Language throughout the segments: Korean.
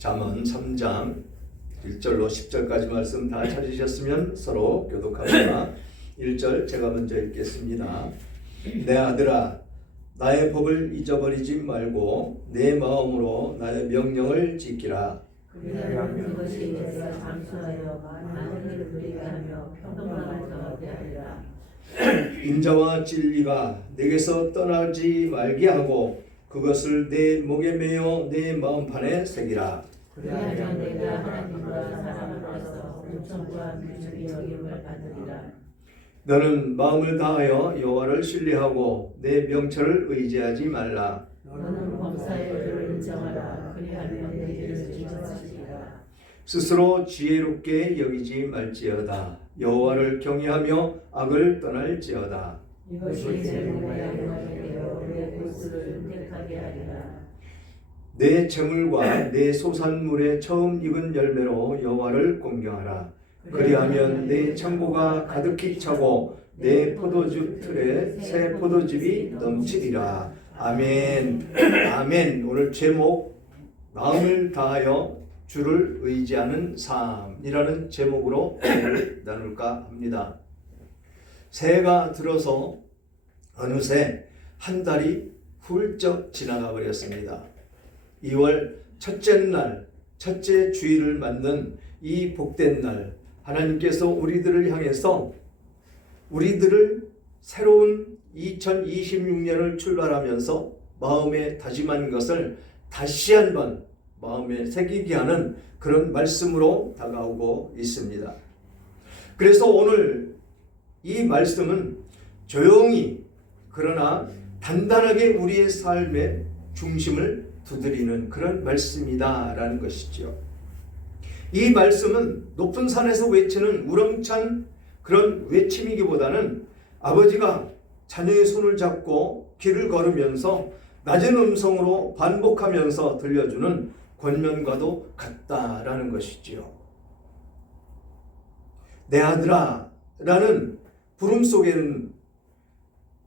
잠언 3장 1절로 10절까지 말씀 다 찾으셨으면 서로 교독합니다. 1절 제가 먼저 읽겠습니다. 내 아들아, 나의 법을 잊어버리지 말고 내 마음으로 나의 명령을 지키라. 그리하면 그것이 내가 잠수하여 많은 일을 누리게 하며 평강을 더하게 하리라. 인자와 진리가 내게서 떠나지 말게 하고 그것을 내 목에 매어 내 마음판에 새기라. 그리하면 내가 하나님과 사람으로서 은총과 규칙이 여김을 받으리라. 너는 마음을 다하여 여호와를 신뢰하고 내 명철을 의지하지 말라. 너는 범사의 일을 인정하라. 그리하면 내 길을 지켜주시리라. 스스로 지혜롭게 여기지 말지어다. 여호와를 경외하며 악을 떠날지어다. 이것이 내 몸에 영광이 되어 내 곳을 택하게 하리라. 내 재물과 내 소산물의 처음 익은 열매로 여호와를 공경하라. 그리하면 내 창고가 가득히 차고 내 포도주 틀에 새 포도즙이 넘치리라. 아멘. 아멘. 오늘 제목 마음을 다하여 주를 의지하는 삶이라는 제목으로 나눌까 합니다. 새해가 들어서 어느새 한 달이 훌쩍 지나가 버렸습니다. 2월 첫째 날, 첫째 주일을 맞는 이 복된 날, 하나님께서 우리들을 향해서 우리들을 새로운 2026년을 출발하면서 마음에 다짐한 것을 다시 한번 마음에 새기게 하는 그런 말씀으로 다가오고 있습니다. 그래서 오늘 이 말씀은 조용히 그러나 단단하게 우리의 삶의 중심을 두드리는 그런 말씀이다라는 것이죠. 이 말씀은 높은 산에서 외치는 우렁찬 그런 외침이기보다는 아버지가 자녀의 손을 잡고 길을 걸으면서 낮은 음성으로 반복하면서 들려주는 권면과도 같다라는 것이지요. 내 아들아 라는 부름 속에는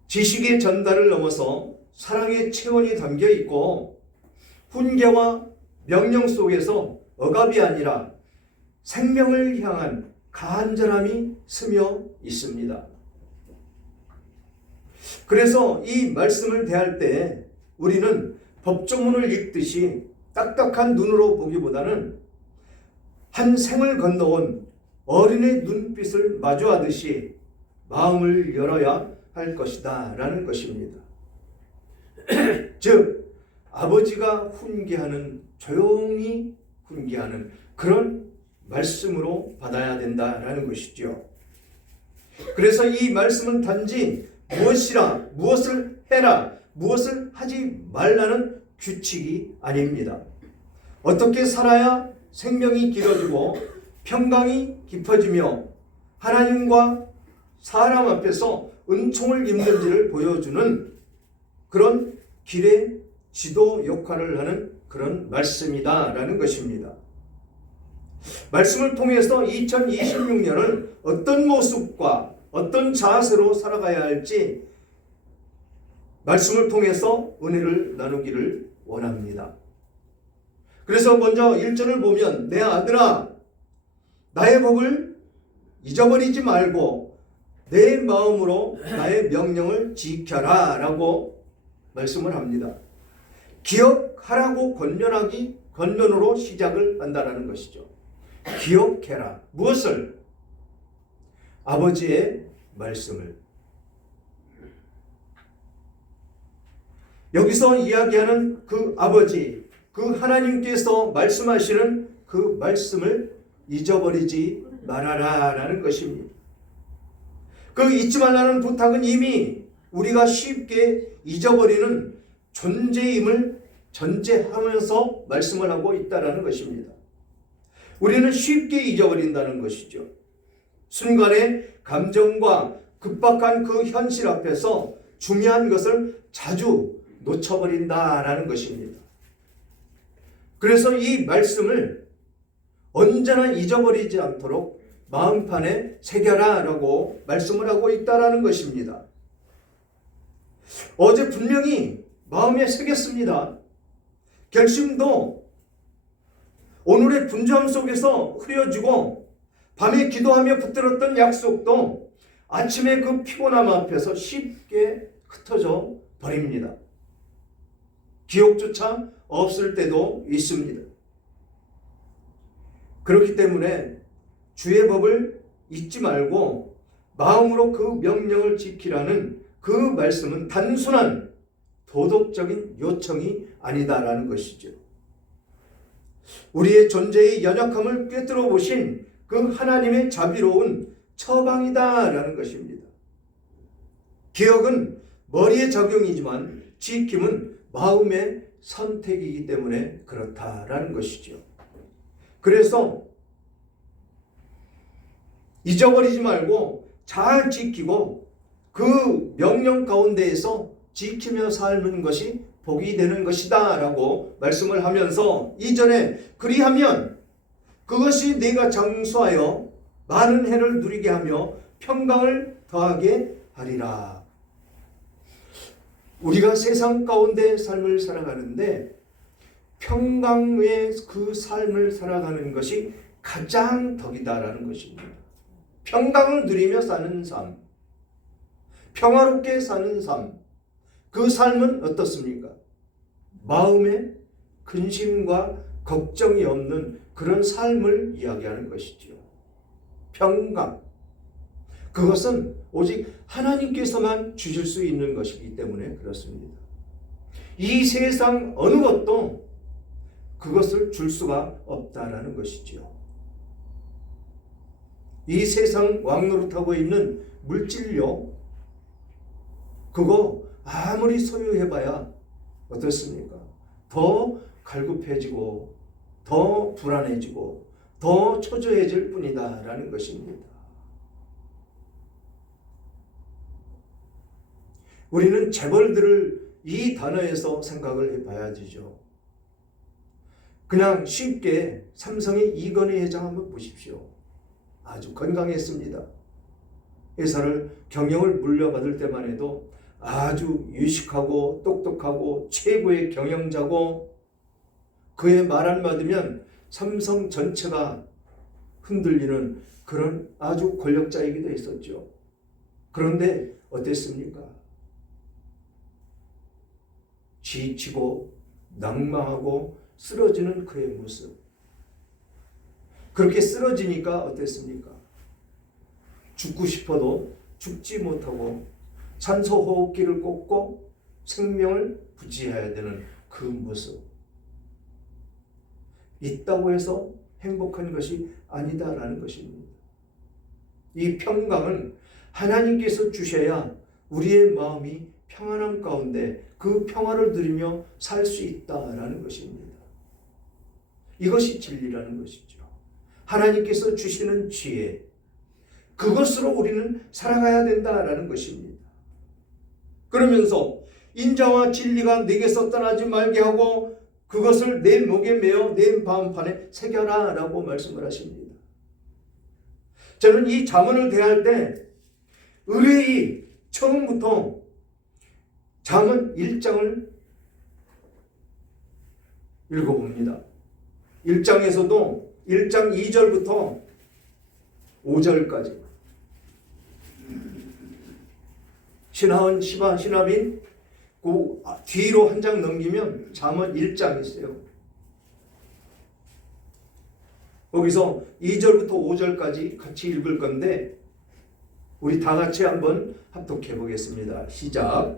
지식의 전달을 넘어서 사랑의 체온이 담겨 있고 훈계와 명령 속에서 억압이 아니라 생명을 향한 간절함이 스며 있습니다. 그래서 이 말씀을 대할 때 우리는 법조문을 읽듯이 딱딱한 눈으로 보기보다는 한 생을 건너온 어린의 눈빛을 마주하듯이 마음을 열어야 할 것이다 라는 것입니다. 즉 아버지가 훈계하는, 조용히 훈계하는 그런 말씀으로 받아야 된다라는 것이죠. 그래서 이 말씀은 단지 무엇이라, 무엇을 해라, 무엇을 하지 말라는 규칙이 아닙니다. 어떻게 살아야 생명이 길어지고 평강이 깊어지며 하나님과 사람 앞에서 은총을 입는지를 보여주는 그런 길의 지도 역할을 하는 그런 말씀이다라는 것입니다. 말씀을 통해서 2026년을 어떤 모습과 어떤 자세로 살아가야 할지 말씀을 통해서 은혜를 나누기를 원합니다. 그래서 먼저 1절을 보면 내 아들아 나의 법을 잊어버리지 말고 내 마음으로 나의 명령을 지켜라 라고 말씀을 합니다. 기억하라고 권면으로 시작을 한다는 것이죠. 기억해라. 무엇을? 아버지의 말씀을. 여기서 이야기하는 그 아버지, 그 하나님께서 말씀하시는 그 말씀을 잊어버리지 말아라 라는 것입니다. 그 잊지 말라는 부탁은 이미 우리가 쉽게 잊어버리는 존재임을 전제하면서 말씀을 하고 있다는 것입니다. 우리는 쉽게 잊어버린다는 것이죠. 순간의 감정과 급박한 그 현실 앞에서 중요한 것을 자주 놓쳐버린다라는 것입니다. 그래서 이 말씀을 언제나 잊어버리지 않도록 마음판에 새겨라 라고 말씀을 하고 있다라는 것입니다. 어제 분명히 마음에 새겼습니다. 결심도 오늘의 분주함 속에서 흐려지고 밤에 기도하며 붙들었던 약속도 아침에 그 피곤함 앞에서 쉽게 흩어져 버립니다. 기억조차 없을 때도 있습니다. 그렇기 때문에 주의 법을 잊지 말고 마음으로 그 명령을 지키라는 그 말씀은 단순한 도덕적인 요청이 아니다라는 것이죠. 우리의 존재의 연약함을 꿰뚫어 보신 그 하나님의 자비로운 처방이다라는 것입니다. 기억은 머리의 적용이지만 지킴은 마음의 선택이기 때문에 그렇다라는 것이죠. 그래서 잊어버리지 말고 잘 지키고 그 명령 가운데에서 지키며 살는 것이 복이 되는 것이다 라고 말씀을 하면서 이전에 그리하면 그것이 네가 장수하여 많은 해를 누리게 하며 평강을 더하게 하리라. 우리가 세상 가운데 삶을 살아가는데 평강의 그 삶을 살아가는 것이 가장 덕이다라는 것입니다. 평강을 누리며 사는 삶, 평화롭게 사는 삶, 그 삶은 어떻습니까? 마음에 근심과 걱정이 없는 그런 삶을 이야기하는 것이지요. 평강, 그것은 오직 하나님께서만 주실 수 있는 것이기 때문에 그렇습니다. 이 세상 어느 것도 그것을 줄 수가 없다라는 것이지요. 이 세상 왕노릇하고 있는 물질력, 그거 아무리 소유해봐야 어떻습니까? 더 갈급해지고 더 불안해지고 더 초조해질 뿐이다 라는 것입니다. 우리는 재벌들을 이 단어에서 생각을 해봐야 되죠. 그냥 쉽게 삼성의 이건희 회장 한번 보십시오. 아주 건강했습니다. 회사를 경영을 물려받을 때만 해도 아주 유식하고 똑똑하고 최고의 경영자고 그의 말 한마디면 삼성 전체가 흔들리는 그런 아주 권력자이기도 했었죠. 그런데 어땠습니까? 지치고 낙마하고 쓰러지는 그의 모습. 그렇게 쓰러지니까 어땠습니까? 죽고 싶어도 죽지 못하고 산소호흡기를 꽂고 생명을 부지해야 되는 그 모습. 있다고 해서 행복한 것이 아니다라는 것입니다. 이 평강은 하나님께서 주셔야 우리의 마음이 평안함 가운데 그 평화를 누리며 살 수 있다라는 것입니다. 이것이 진리라는 것이죠. 하나님께서 주시는 지혜, 그것으로 우리는 살아가야 된다라는 것입니다. 그러면서 인자와 진리가 내게서 떠나지 말게 하고 그것을 내 목에 메어 내 마음판에 새겨라 라고 말씀을 하십니다. 저는 이 잠언을 대할 때 의뢰의 처음부터 잠언 1장을 읽어봅니다. 1장에서도 1장 2절부터 5절까지 신하원 신하빈 그 뒤로 한 장 넘기면 잠언 1장이 있어요. 거기서 2절부터 5절까지 같이 읽을 건데 우리 다 같이 한번 합독해 보겠습니다. 시작.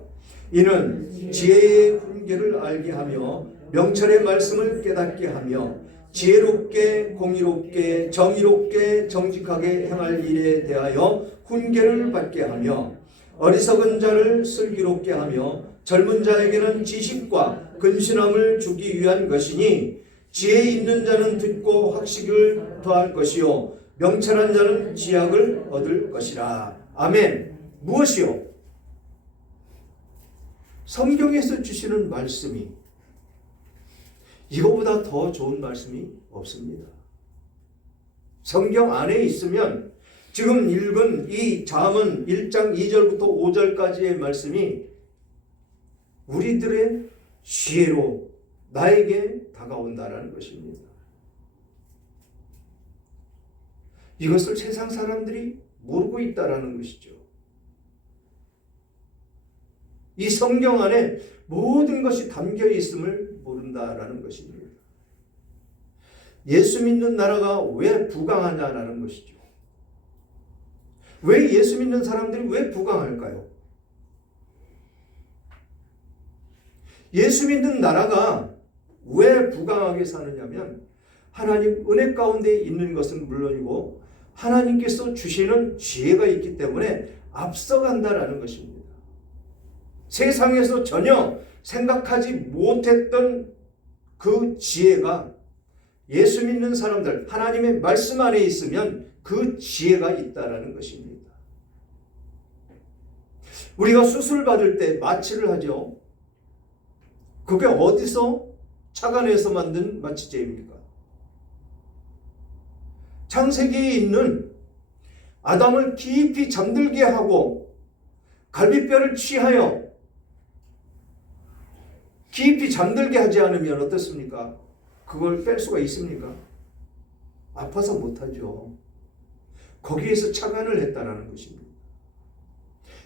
이는 지혜의 훈계를 알게 하며 명철의 말씀을 깨닫게 하며 지혜롭게 공의롭게 정의롭게 정직하게 행할 일에 대하여 훈계를 받게 하며 어리석은 자를 슬기롭게 하며 젊은 자에게는 지식과 근신함을 주기 위한 것이니 지혜 있는 자는 듣고 학식을 더할 것이요 명철한 자는 지약을 얻을 것이라. 아멘. 무엇이요? 성경에서 주시는 말씀이 이거보다 더 좋은 말씀이 없습니다. 성경 안에 있으면 지금 읽은 이 잠언 1장 2절부터 5절까지의 말씀이 우리들의 지혜로 나에게 다가온다라는 것입니다. 이것을 세상 사람들이 모르고 있다라는 것이죠. 이 성경 안에 모든 것이 담겨 있음을 모른다라는 것입니다. 예수 믿는 나라가 왜 부강하냐라는 것이죠. 왜 예수 믿는 사람들이 왜 부강할까요? 예수 믿는 나라가 왜 부강하게 사느냐면 하나님 은혜 가운데 있는 것은 물론이고 하나님께서 주시는 지혜가 있기 때문에 앞서간다라는 것입니다. 세상에서 전혀 생각하지 못했던 그 지혜가 예수 믿는 사람들, 하나님의 말씀 안에 있으면 그 지혜가 있다라는 것입니다. 우리가 수술 받을 때 마취를 하죠. 그게 어디서 착안해서 만든 마취제입니까? 창세기에 있는 아담을 깊이 잠들게 하고 갈비뼈를 취하여 깊이 잠들게 하지 않으면 어떻습니까? 그걸 뺄 수가 있습니까? 아파서 못하죠. 거기에서 착안을 했다는 것입니다.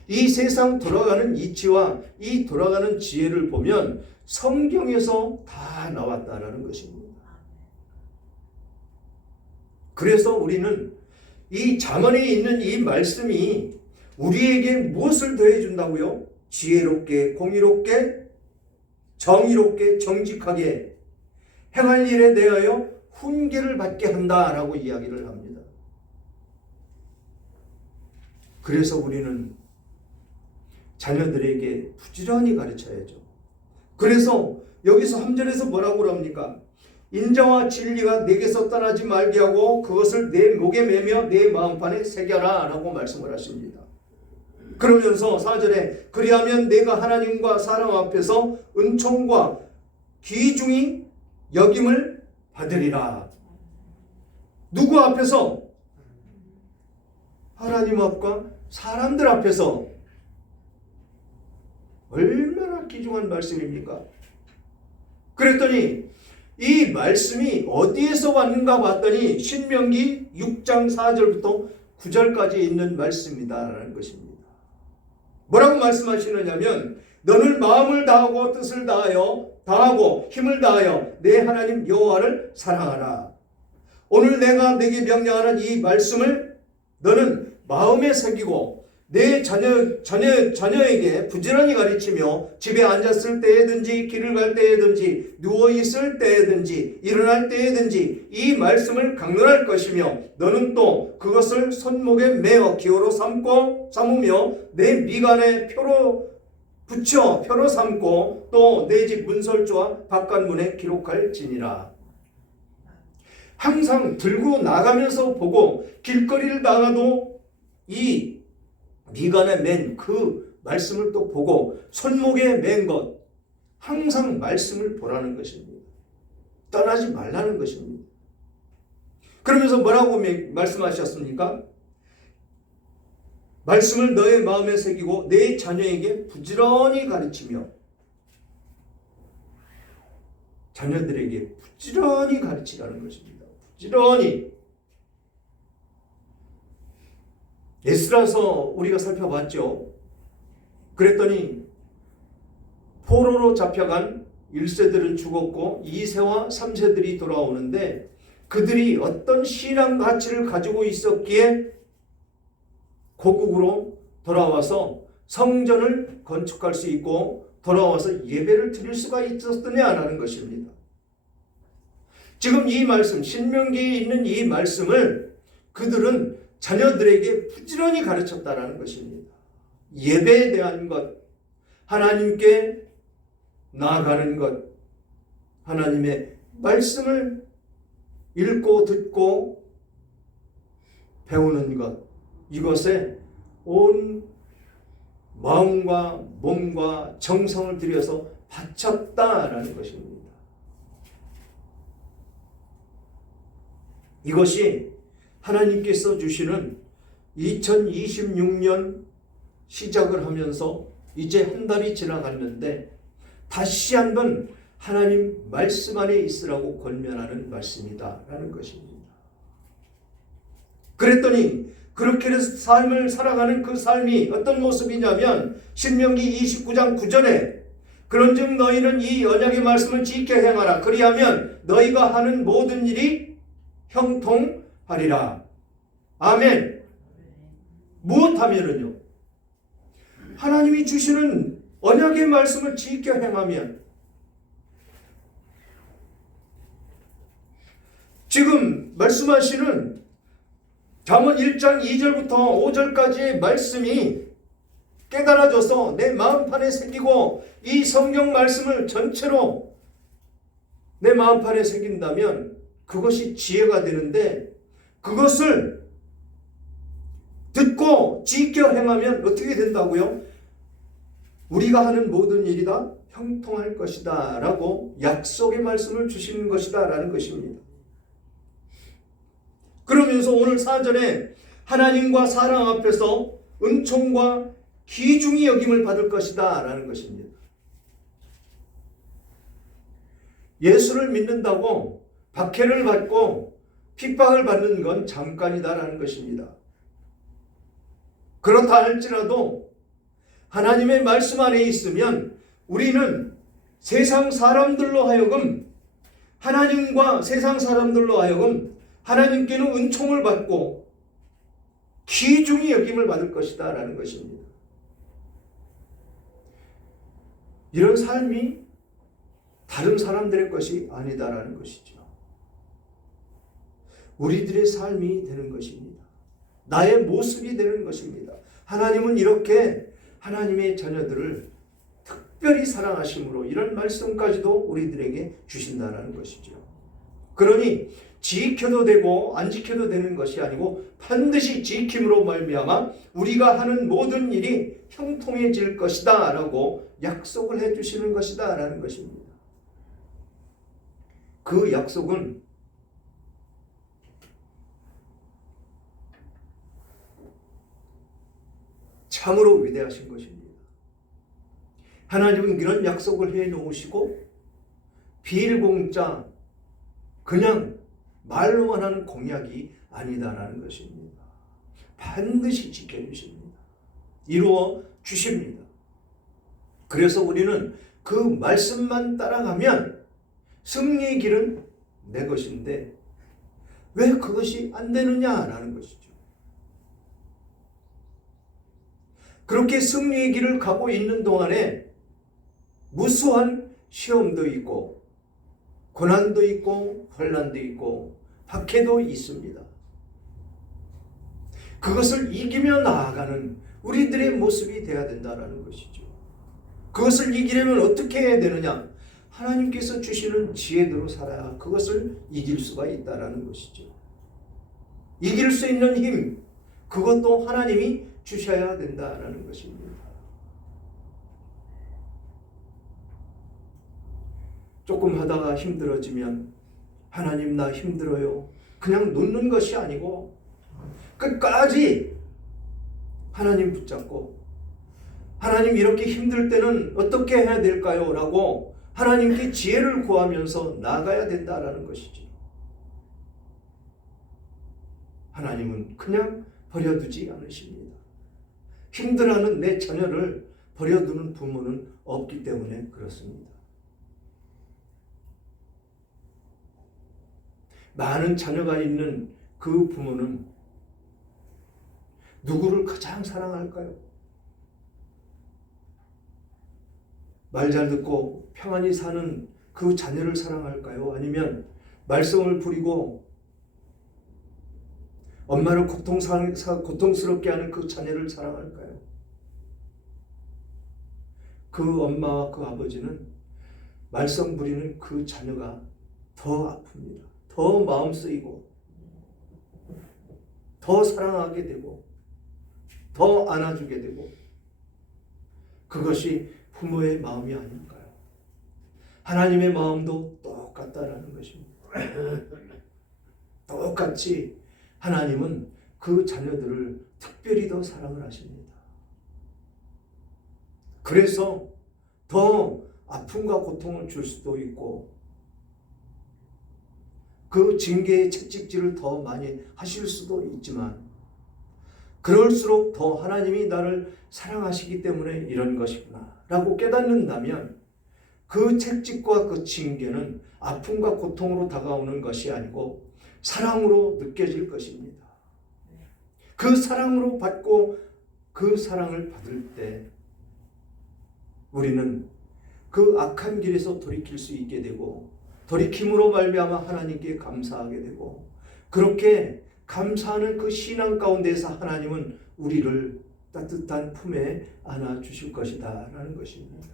이 세상 돌아가는 이치와 이 돌아가는 지혜를 보면 성경에서 다 나왔다는 것입니다. 그래서 우리는 이 잠언에 있는 이 말씀이 우리에게 무엇을 더해준다고요? 지혜롭게, 공의롭게, 정의롭게, 정직하게 행할 일에 대하여 훈계를 받게 한다라고 이야기를 합니다. 그래서 우리는 자녀들에게 부지런히 가르쳐야죠. 그래서 여기서 3절에서 뭐라고 합니까? 인자와 진리가 내게서 떠나지 말게 하고 그것을 내 목에 매며 내 마음판에 새겨라 라고 말씀을 하십니다. 그러면서 4절에 그리하면 내가 하나님과 사람 앞에서 은총과 귀중히 여김을 받으리라. 누구 앞에서? 하나님 앞과 사람들 앞에서. 얼마나 귀중한 말씀입니까? 그랬더니 이 말씀이 어디에서 왔는가 봤더니 신명기 6장 4절부터 9절까지 있는 말씀이다라는 것입니다. 뭐라고 말씀하시느냐면 너는 마음을 다하고 뜻을 다하고 힘을 다하여 내 하나님 여호와를 사랑하라. 오늘 내가 내게 명령하는 이 말씀을 너는 마음에 새기고 내 자녀에게 부지런히 가르치며 집에 앉았을 때에든지 길을 갈 때에든지 누워있을 때에든지 일어날 때에든지 이 말씀을 강론할 것이며 너는 또 그것을 손목에 매어 기호로 삼으며 내 미간에 표로 붙여 표로 삼고 또 내 집 문설주와 바깥문에 기록할지니라. 항상 들고 나가면서 보고 길거리를 나가도 이 미간에 맨 그 말씀을 또 보고 손목에 맨 것 항상 말씀을 보라는 것입니다. 떠나지 말라는 것입니다. 그러면서 뭐라고 말씀하셨습니까? 말씀을 너의 마음에 새기고 내 자녀에게 부지런히 가르치며 자녀들에게 부지런히 가르치라는 것입니다. 부지런히. 에스라서 우리가 살펴봤죠. 그랬더니 포로로 잡혀간 1세들은 죽었고 2세와 3세들이 돌아오는데 그들이 어떤 신앙 가치를 가지고 있었기에 고국으로 돌아와서 성전을 건축할 수 있고 돌아와서 예배를 드릴 수가 있었느냐라는 것입니다. 지금 이 말씀, 신명기에 있는 이 말씀을 그들은 자녀들에게 부지런히 가르쳤다라는 것입니다. 예배에 대한 것, 하나님께 나아가는 것, 하나님의 말씀을 읽고 듣고 배우는 것, 이것에 온 마음과 몸과 정성을 들여서 바쳤다라는 것입니다. 이것이 하나님께서 주시는 2026년 시작을 하면서 이제 한 달이 지나갔는데 다시 한번 하나님 말씀 안에 있으라고 권면하는 말씀이다라는 것입니다. 그랬더니 그렇게 해서 삶을 살아가는 그 삶이 어떤 모습이냐면 신명기 29장 9절에 그런즉 너희는 이 언약의 말씀을 지켜 행하라. 그리하면 너희가 하는 모든 일이 형통하리라. 아멘. 무엇하면은요? 하나님이 주시는 언약의 말씀을 지켜 행하면, 지금 말씀하시는 잠언 1장 2절부터 5절까지의 말씀이 깨달아져서 내 마음판에 새기고 이 성경 말씀을 전체로 내 마음판에 새긴다면 그것이 지혜가 되는데, 그것을 듣고 지켜 행하면 어떻게 된다고요? 우리가 하는 모든 일이 다 형통할 것이다 라고 약속의 말씀을 주시는 것이다 라는 것입니다. 그러면서 오늘 4절에 하나님과 사랑 앞에서 은총과 귀중히 여김을 받을 것이다 라는 것입니다. 예수를 믿는다고 박해를 받고 핍박을 받는 건 잠깐이다 라는 것입니다. 그렇다 할지라도 하나님의 말씀 안에 있으면 우리는 세상 사람들로 하여금, 하나님과 세상 사람들로 하여금 하나님께는 은총을 받고 귀중히 여김을 받을 것이다 라는 것입니다. 이런 삶이 다른 사람들의 것이 아니다라는 것이죠. 우리들의 삶이 되는 것입니다. 나의 모습이 되는 것입니다. 하나님은 이렇게 하나님의 자녀들을 특별히 사랑하심으로 이런 말씀까지도 우리들에게 주신다는 것이죠. 그러니 지켜도 되고 안 지켜도 되는 것이 아니고 반드시 지킴으로 말미암아 우리가 하는 모든 일이 형통해질 것이다 라고 약속을 해주시는 것이다 라는 것입니다. 그 약속은 참으로 위대하신 것입니다. 하나님은 이런 약속을 해 놓으시고 비일공짜 그냥 말로만 하는 공약이 아니다라는 것입니다. 반드시 지켜주십니다. 이루어 주십니다. 그래서 우리는 그 말씀만 따라가면 승리의 길은 내 것인데 왜 그것이 안 되느냐라는 것이죠. 그렇게 승리의 길을 가고 있는 동안에 무수한 시험도 있고 고난도 있고 환난도 있고 박해도 있습니다. 그것을 이기며 나아가는 우리들의 모습이 되어야 된다는 것이죠. 그것을 이기려면 어떻게 해야 되느냐? 하나님께서 주시는 지혜대로 살아야 그것을 이길 수가 있다는 것이죠. 이길 수 있는 힘, 그것도 하나님이 주셔야 된다는 것입니다. 조금 하다가 힘들어지면 하나님 나 힘들어요. 그냥 놓는 것이 아니고 끝까지 하나님 붙잡고 하나님 이렇게 힘들 때는 어떻게 해야 될까요? 라고 하나님께 지혜를 구하면서 나가야 된다는 것이죠. 하나님은 그냥 버려두지 않으십니다. 힘들어하는 내 자녀를 버려두는 부모는 없기 때문에 그렇습니다. 많은 자녀가 있는 그 부모는 누구를 가장 사랑할까요? 말 잘 듣고 평안히 사는 그 자녀를 사랑할까요? 아니면 말썽을 부리고 엄마를 고통스럽게 하는 그 자녀를 사랑할까요? 그 엄마와 그 아버지는 말썽 부리는 그 자녀가 더 아픕니다. 더 마음 쓰이고 더 사랑하게 되고 더 안아주게 되고 그것이 부모의 마음이 아닐까요? 하나님의 마음도 똑같다라는 것입니다. 똑같이 하나님은 그 자녀들을 특별히 더 사랑을 하십니다. 그래서 더 아픔과 고통을 줄 수도 있고 그 징계의 채찍질을 더 많이 하실 수도 있지만 그럴수록 더 하나님이 나를 사랑하시기 때문에 이런 것이구나 라고 깨닫는다면 그 채찍과 그 징계는 아픔과 고통으로 다가오는 것이 아니고 사랑으로 느껴질 것입니다. 그 사랑으로 받고 그 사랑을 받을 때 우리는 그 악한 길에서 돌이킬 수 있게 되고 돌이킴으로 말미암아 하나님께 감사하게 되고 그렇게 감사하는 그 신앙 가운데서 하나님은 우리를 따뜻한 품에 안아주실 것이다 라는 것입니다.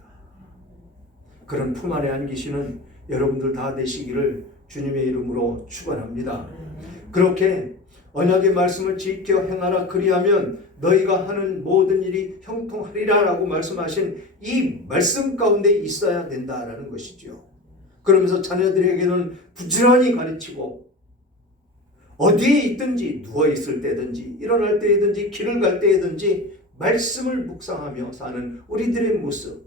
그런 품 안에 안기시는 여러분들 다 되시기를 주님의 이름으로 축원합니다. 그렇게 언약의 말씀을 지켜 행하라 그리하면 너희가 하는 모든 일이 형통하리라 라고 말씀하신 이 말씀 가운데 있어야 된다라는 것이죠. 그러면서 자녀들에게는 부지런히 가르치고 어디에 있든지 누워있을 때든지 일어날 때든지 길을 갈 때든지 말씀을 묵상하며 사는 우리들의 모습,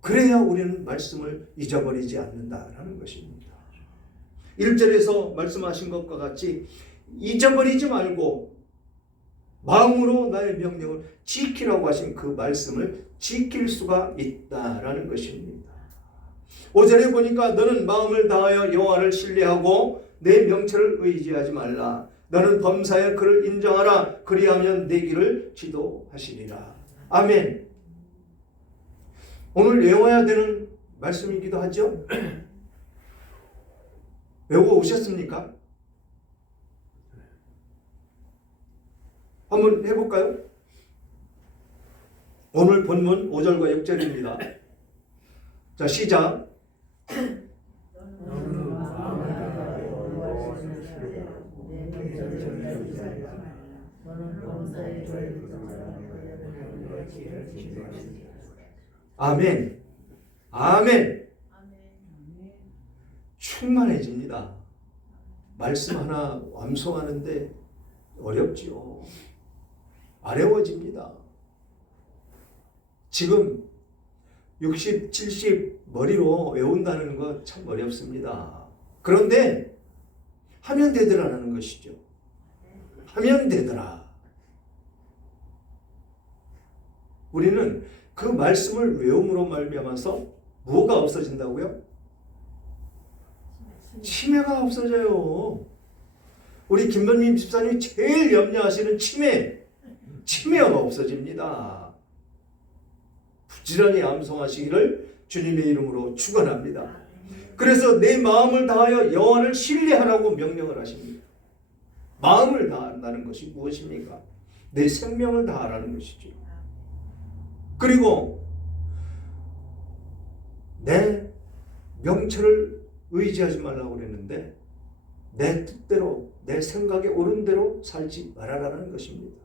그래야 우리는 말씀을 잊어버리지 않는다라는 것입니다. 1절에서 말씀하신 것과 같이 잊어버리지 말고 마음으로 나의 명령을 지키라고 하신 그 말씀을 지킬 수가 있다라는 것입니다. 5절에 보니까 너는 마음을 다하여 여호와를 신뢰하고 내 명철을 의지하지 말라. 너는 범사에 그를 인정하라. 그리하면 내 길을 지도하시리라. 아멘. 오늘 외워야 되는 말씀이기도 하죠. 외워 오셨습니까? 한번 해볼까요? 오늘 본문 5절과 6절입니다. 자, 시작. 아멘. 아멘. 충만해집니다. 말씀 하나 완성하는데 어렵지요. 어려워집니다. 지금 60, 70 머리로 외운다는 거 참 어렵습니다. 그런데 하면 되더라는 것이죠. 하면 되더라. 우리는 그 말씀을 외움으로 말미암아서 뭐가 없어진다고요? 치매가 없어져요. 우리 김범민 집사님이 제일 염려하시는 치매가 없어집니다. 부지런히 암송하시기를 주님의 이름으로 축원합니다. 그래서 내 마음을 다하여 여호와를 신뢰하라고 명령을 하십니다. 마음을 다한다는 것이 무엇입니까? 내 생명을 다하라는 것이죠. 그리고 내 명철을 의지하지 말라고 그랬는데 내 뜻대로 내 생각에 옳은 대로 살지 말아라는 것입니다.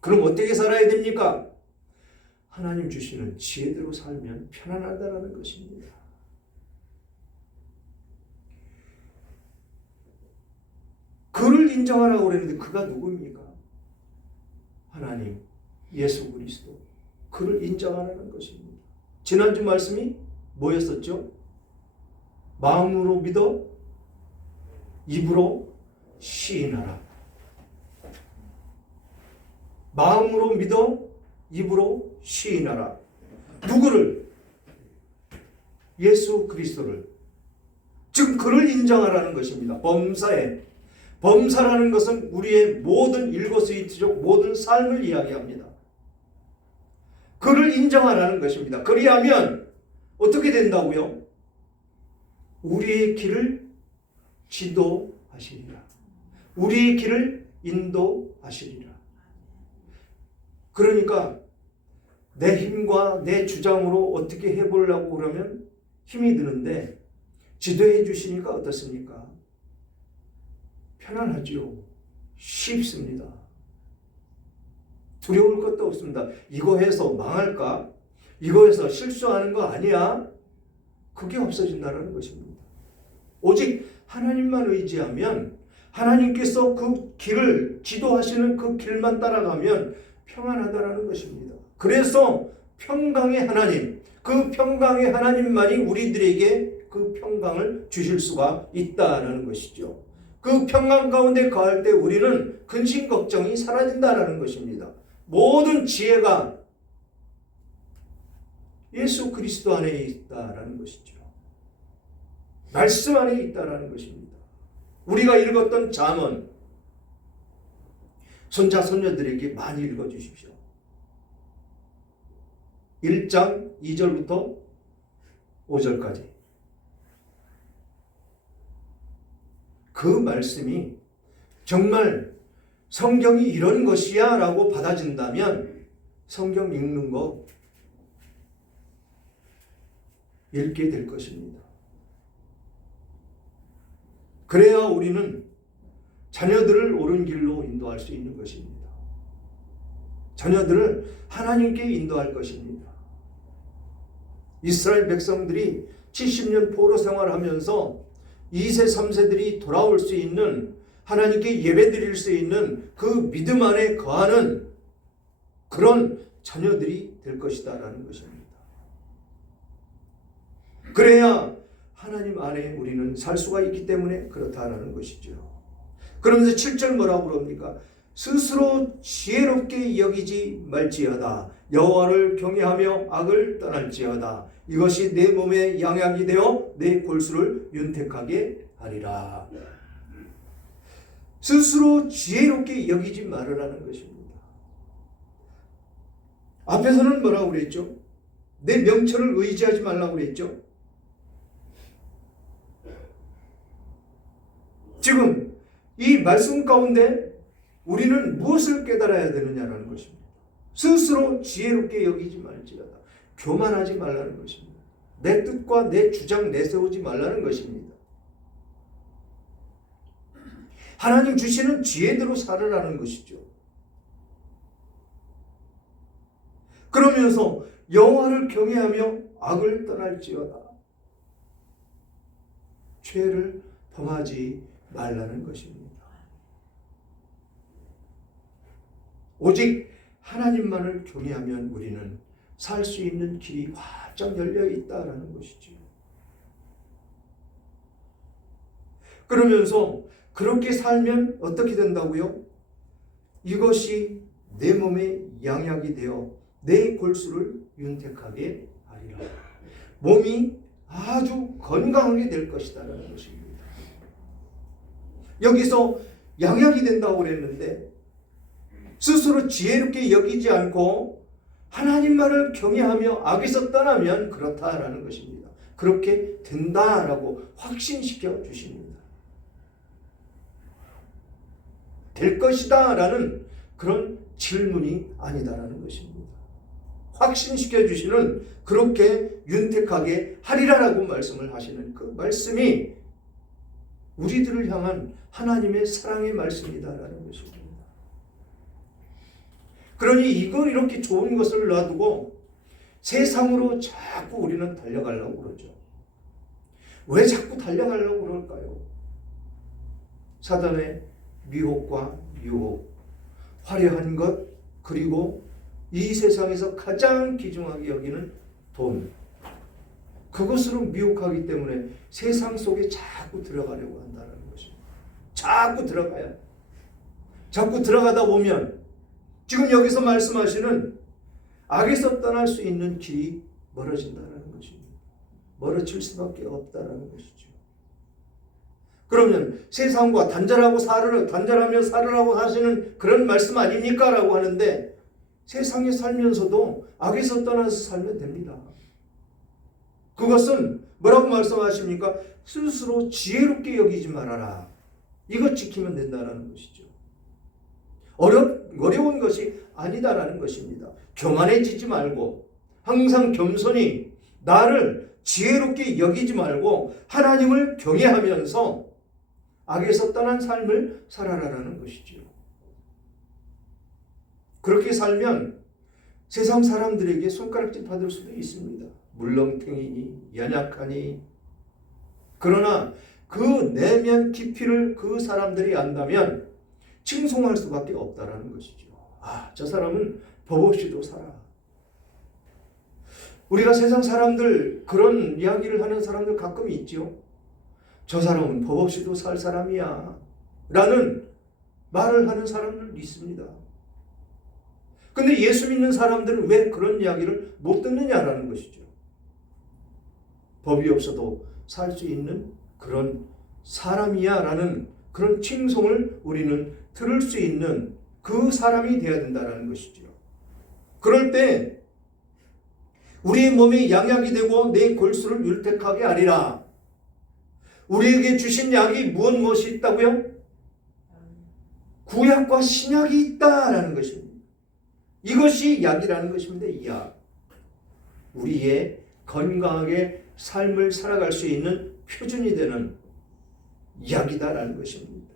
그럼 어떻게 살아야 됩니까? 하나님 주시는 지혜대로 살면 편안하다라는 것입니다. 그를 인정하라고 그랬는데 그가 누굽니까? 하나님, 예수 그리스도. 그를 인정하라는 것입니다. 지난주 말씀이 뭐였었죠? 마음으로 믿어 입으로 시인하라. 마음으로 믿어 입으로 시인하라. 누구를? 예수 그리스도를. 즉 그를 인정하라는 것입니다. 범사라는 것은 우리의 모든 일거수일투족 모든 삶을 이야기합니다. 그를 인정하라는 것입니다. 그리하면 어떻게 된다고요? 우리의 길을 지도하시리라. 우리의 길을 인도하시리라. 그러니까 내 힘과 내 주장으로 어떻게 해보려고 그러면 힘이 드는데 지도해 주시니까 어떻습니까? 편안하죠. 쉽습니다. 두려울 것도 없습니다. 이거 해서 망할까? 이거 해서 실수하는 거 아니야? 그게 없어진다는 것입니다. 오직 하나님만 의지하면 하나님께서 그 길을 지도하시는 그 길만 따라가면 평안하다라는 것입니다. 그래서 평강의 하나님, 그 평강의 하나님만이 우리들에게 그 평강을 주실 수가 있다라는 것이죠. 그 평강 가운데 거할 때 우리는 근심 걱정이 사라진다라는 것입니다. 모든 지혜가 예수 그리스도 안에 있다라는 것이죠. 말씀 안에 있다라는 것입니다. 우리가 읽었던 잠언, 손자 손녀들에게 많이 읽어주십시오. 1장 2절부터 5절까지. 그 말씀이 정말 성경이 이런 것이야 라고 받아진다면 성경 읽는 거 읽게 될 것입니다. 그래야 우리는 자녀들을 옳은 길로 인도할 수 있는 것입니다. 자녀들을 하나님께 인도할 것입니다. 이스라엘 백성들이 70년 포로 생활하면서 2세, 3세들이 돌아올 수 있는, 하나님께 예배드릴 수 있는 그 믿음 안에 거하는 그런 자녀들이 될 것이다라는 것입니다. 그래야 하나님 안에 우리는 살 수가 있기 때문에 그렇다라는 것이죠. 그러면서 7절 뭐라고 그럽니까? 스스로 지혜롭게 여기지 말지어다. 여호와를 경외하며 악을 떠날지어다. 이것이 내 몸에 양약이 되어 내 골수를 윤택하게 하리라. 스스로 지혜롭게 여기지 말으라는 것입니다. 앞에서는 뭐라고 그랬죠? 내 명철을 의지하지 말라고 그랬죠? 지금 이 말씀 가운데 우리는 무엇을 깨달아야 되느냐라는 것입니다. 스스로 지혜롭게 여기지 말지어다. 교만하지 말라는 것입니다. 내 뜻과 내 주장 내세우지 말라는 것입니다. 하나님 주시는 지혜대로 살으라는 것이죠. 그러면서 여호와를 경외하며 악을 떠날지어다. 죄를 범하지 말라는 것입니다. 오직 하나님만을 경외하면 우리는 살 수 있는 길이 활짝 열려 있다라는 것이죠. 그러면서 그렇게 살면 어떻게 된다고요? 이것이 내 몸에 양약이 되어 내 골수를 윤택하게 하리라. 몸이 아주 건강하게 될 것이다라는 것입니다. 여기서 양약이 된다고 그랬는데 스스로 지혜롭게 여기지 않고 하나님만을 경외하며 악에서 떠나면 그렇다라는 것입니다. 그렇게 된다라고 확신시켜 주십니다. 될 것이다 라는 그런 질문이 아니다라는 것입니다. 확신시켜 주시는, 그렇게 윤택하게 하리라라고 말씀을 하시는 그 말씀이 우리들을 향한 하나님의 사랑의 말씀이다라는 것입니다. 그러니 이걸 이렇게 좋은 것을 놔두고 세상으로 자꾸 우리는 달려가려고 그러죠. 왜 자꾸 달려가려고 그럴까요? 사단의 미혹과 유혹, 화려한 것, 그리고 이 세상에서 가장 귀중하게 여기는 돈, 그것으로 미혹하기 때문에 세상 속에 자꾸 들어가려고 한다는 것입니다. 자꾸 들어가야, 자꾸 들어가다 보면 지금 여기서 말씀하시는 악에서 떠날 수 있는 길이 멀어진다는 것입니다. 멀어질 수밖에 없다는 것이죠. 그러면 세상과 단절하며 살으라고 하시는 그런 말씀 아닙니까? 라고 하는데 세상에 살면서도 악에서 떠나서 살면 됩니다. 그것은 뭐라고 말씀하십니까? 스스로 지혜롭게 여기지 말아라. 이것 지키면 된다는 것이죠. 어려운 것이 아니다라는 것입니다. 교만해지지 말고 항상 겸손히 나를 지혜롭게 여기지 말고 하나님을 경외하면서 악에서 떠난 삶을 살아라라는 것이죠. 그렇게 살면 세상 사람들에게 손가락질 받을 수도 있습니다. 물렁탱이니 연약하니. 그러나 그 내면 깊이를 그 사람들이 안다면 칭송할 수밖에 없다라는 것이죠. 아, 저 사람은 법 없이도 살아. 우리가 세상 사람들 그런 이야기를 하는 사람들 가끔 있죠. 저 사람은 법 없이도 살 사람이야 라는 말을 하는 사람들 있습니다. 근데 예수 믿는 사람들은 왜 그런 이야기를 못 듣느냐라는 것이죠. 법이 없어도 살 수 있는 그런 사람이야 라는 그런 칭송을 우리는 들을 수 있는 그 사람이 되어야 된다는 것이죠. 그럴 때 우리의 몸이 양약이 되고 내 골수를 율택하게 하리라. 우리에게 주신 약이 무엇이 있다고요? 구약과 신약이 있다라는 것입니다. 이것이 약이라는 것입니다. 이 약. 우리의 건강하게 삶을 살아갈 수 있는 표준이 되는 약이다라는 것입니다.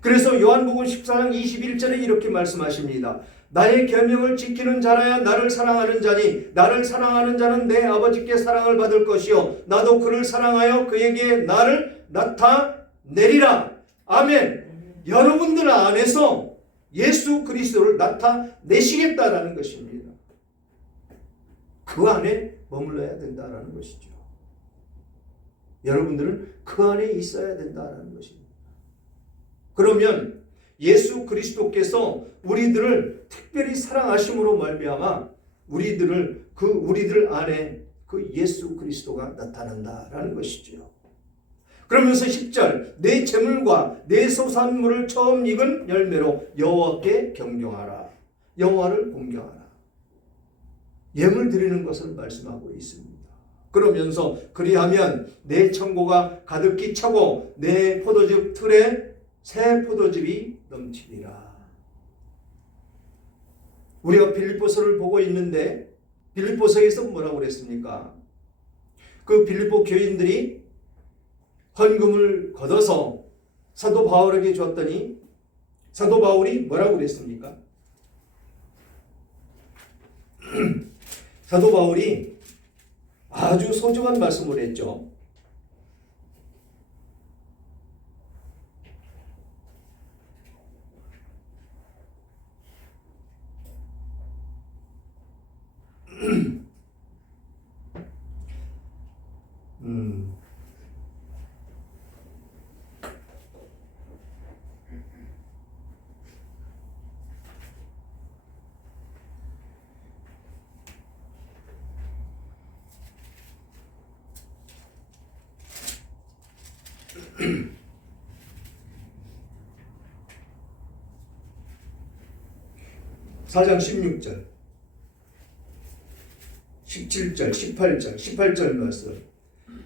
그래서 요한복음 14장 21절에 이렇게 말씀하십니다. 나의 계명을 지키는 자라야 나를 사랑하는 자니 나를 사랑하는 자는 내 아버지께 사랑을 받을 것이요 나도 그를 사랑하여 그에게 나를 나타내리라. 아멘. 여러분들 안에서 예수 그리스도를 나타내시겠다라는 것입니다. 그 안에 머물러야 된다라는 것이죠. 여러분들은 그 안에 있어야 된다라는 것입니다. 그러면 예수 그리스도께서 우리들을 특별히 사랑하심으로 말미암아 우리들 안에 그 예수 그리스도가 나타난다라는 것이죠. 그러면서 10절 내 재물과 내 소산물을 처음 익은 열매로 여호와께 경경하라. 여호와를 공경하라. 예물 드리는 것을 말씀하고 있습니다. 그러면서 그리하면 내 창고가 가득히 차고 내 포도즙 틀에 새 포도즙이 넘치리라. 우리가 빌립보서를 보고 있는데 빌립보서에서 뭐라고 그랬습니까? 그 빌립보 교인들이 헌금을 걷어서 사도 바울에게 줬더니 사도 바울이 뭐라고 그랬습니까? 사도 바울이 아주 소중한 말씀을 했죠. 사장 16절, 17절, 18절 말씀.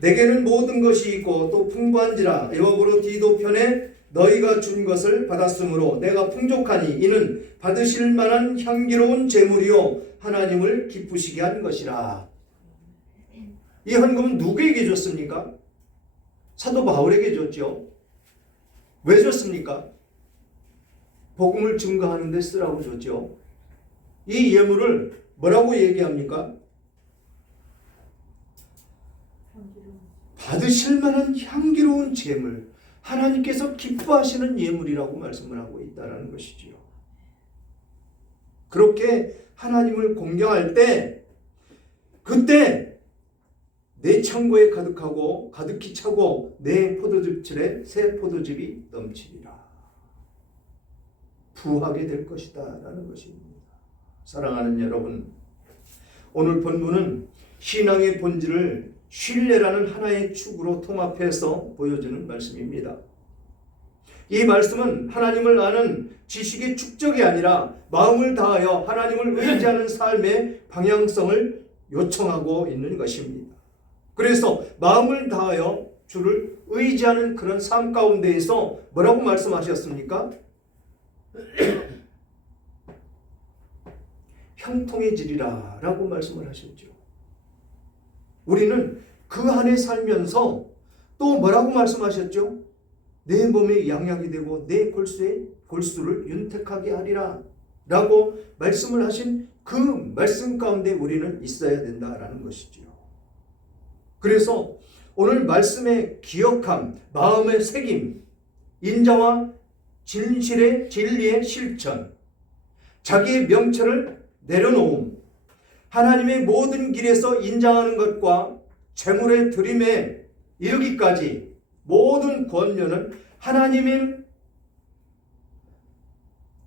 내게는 모든 것이 있고 또 풍부한지라 여호와로 디도편에 너희가 준 것을 받았으므로 내가 풍족하니 이는 받으실 만한 향기로운 제물이요 하나님을 기쁘시게 한 것이라. 이 헌금은 누구에게 줬습니까? 사도 바울에게 줬죠. 왜 줬습니까? 복음을 증거하는 데 쓰라고 줬죠. 이 예물을 뭐라고 얘기합니까? 받으실 만한 향기로운 제물, 하나님께서 기뻐하시는 예물이라고 말씀을 하고 있다는 것이지요. 그렇게 하나님을 공경할 때 그때 내 창고에 가득히 차고 내 포도즙틀에 새 포도즙이 넘치리라. 부하게 될 것이다 라는 것입니다. 사랑하는 여러분, 오늘 본문은 신앙의 본질을 신뢰라는 하나의 축으로 통합해서 보여주는 말씀입니다. 이 말씀은 하나님을 아는 지식의 축적이 아니라 마음을 다하여 하나님을 의지하는 삶의 방향성을 요청하고 있는 것입니다. 그래서 마음을 다하여 주를 의지하는 그런 삶 가운데에서 뭐라고 말씀하셨습니까? 형통해지리라 라고 말씀을 하셨죠. 우리는 그 안에 살면서 또 뭐라고 말씀하셨죠? 내 몸에 양약이 되고 내 골수를 윤택하게 하리라 라고 말씀을 하신 그 말씀 가운데 우리는 있어야 된다라는 것이죠. 그래서 오늘 말씀의 기억함, 마음의 새김, 인자와 진리의 실천, 자기의 명철을 내려놓음, 하나님의 모든 길에서 인정하는 것과 재물의 드림에 이르기까지 모든 권면은 하나님의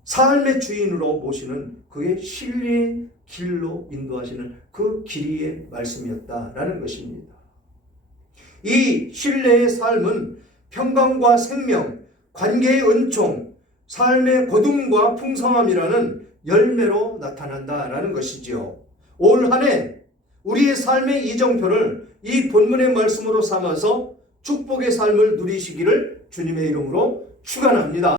삶의 주인으로 모시는 그의 신뢰의 길로 인도하시는 그 길이의 말씀이었다라는 것입니다. 이 신뢰의 삶은 평강과 생명, 관계의 은총, 삶의 거둠과 풍성함이라는 열매로 나타난다라는 것이지요. 올 한 해 우리의 삶의 이정표를 이 본문의 말씀으로 삼아서 축복의 삶을 누리시기를 주님의 이름으로 축원합니다.